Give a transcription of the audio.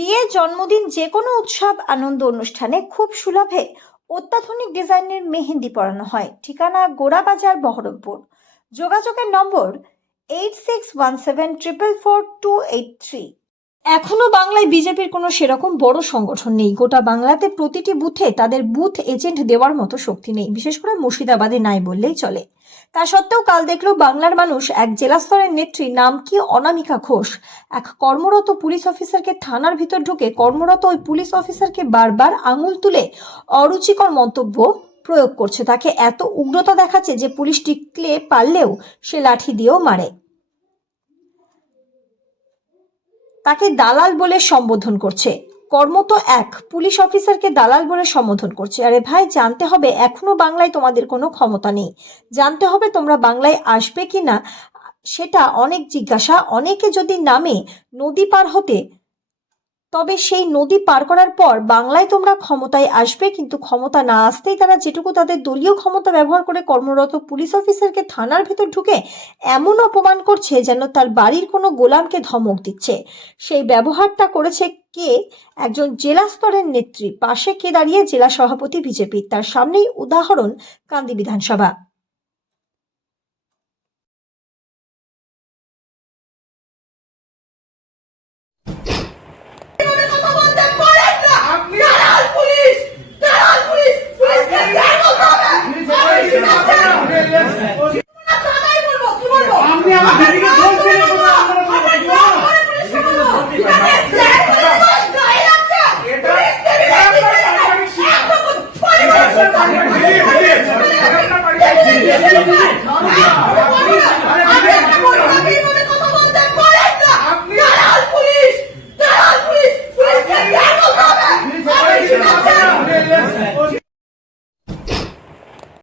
বিয়ে, জন্মদিন, যে কোনো উৎসব আনন্দ অনুষ্ঠানে খুব সুলভে অত্যাধুনিক ডিজাইনের মেহেন্দি পরানো হয়। ঠিকানা গোড়াবাজার, বহরমপুর। যোগাযোগের নম্বর 8617444283। এখনো বাংলায় বিজেপির কোনো সেরকম বড় সংগঠন নেই। গোটা বাংলাতে প্রতিটি বুথে তাদের বুথ এজেন্ট দেওয়ার মতো শক্তি নেই, বিশেষ করে মুর্শিদাবাদে নাই বললেই চলে। তা সত্ত্বেও কাল দেখলো বাংলার মানুষ এক জেলা স্তরের নেত্রী, নাম কি অনামিকা ঘোষ, এক কর্মরত পুলিশ অফিসারকে থানার ভিতর ঢুকে কর্মরত ওই পুলিশ অফিসারকে বারবার আঙুল তুলে অরুচিকর মন্তব্য প্রয়োগ করছে। তাকে এত উগ্রতা দেখাচ্ছে যে পুলিশ টিকলে পারলেও সে লাঠি দিয়েও মারে। তাকে দালাল বলে সম্বোধন করছে। কর্মত এক পুলিশ অফিসারকে দালাল বলে সম্বোধন করছে। আরে ভাই, জানতে হবে এখনো বাংলায় তোমাদের কোনো ক্ষমতা নেই। জানতে হবে তোমরা বাংলায় আসবে কিনা, সেটা অনেক জিজ্ঞাসা। অনেকে যদি নামে নদী পার হতে, তবে সেই নদী পার করার পর বাংলায় তোমরা ক্ষমতায় আসবে, কিন্তু ক্ষমতা না আসতেই তারা যেটুকু তাদের দলীয় ক্ষমতা ব্যবহার করে কর্মরত পুলিশ অফিসারকে থানার ভেতর ঢুকে এমন অপমান করছে যেন তার বাড়ির কোনো গোলামকে ধমক দিচ্ছে। সেই ব্যবহারটা করেছে কে? একজন জেলা স্তরের নেত্রী। পাশে কে দাঁড়িয়ে? জেলা সভাপতি বিজেপি। তার সামনেই উদাহরণ কান্দি বিধানসভা।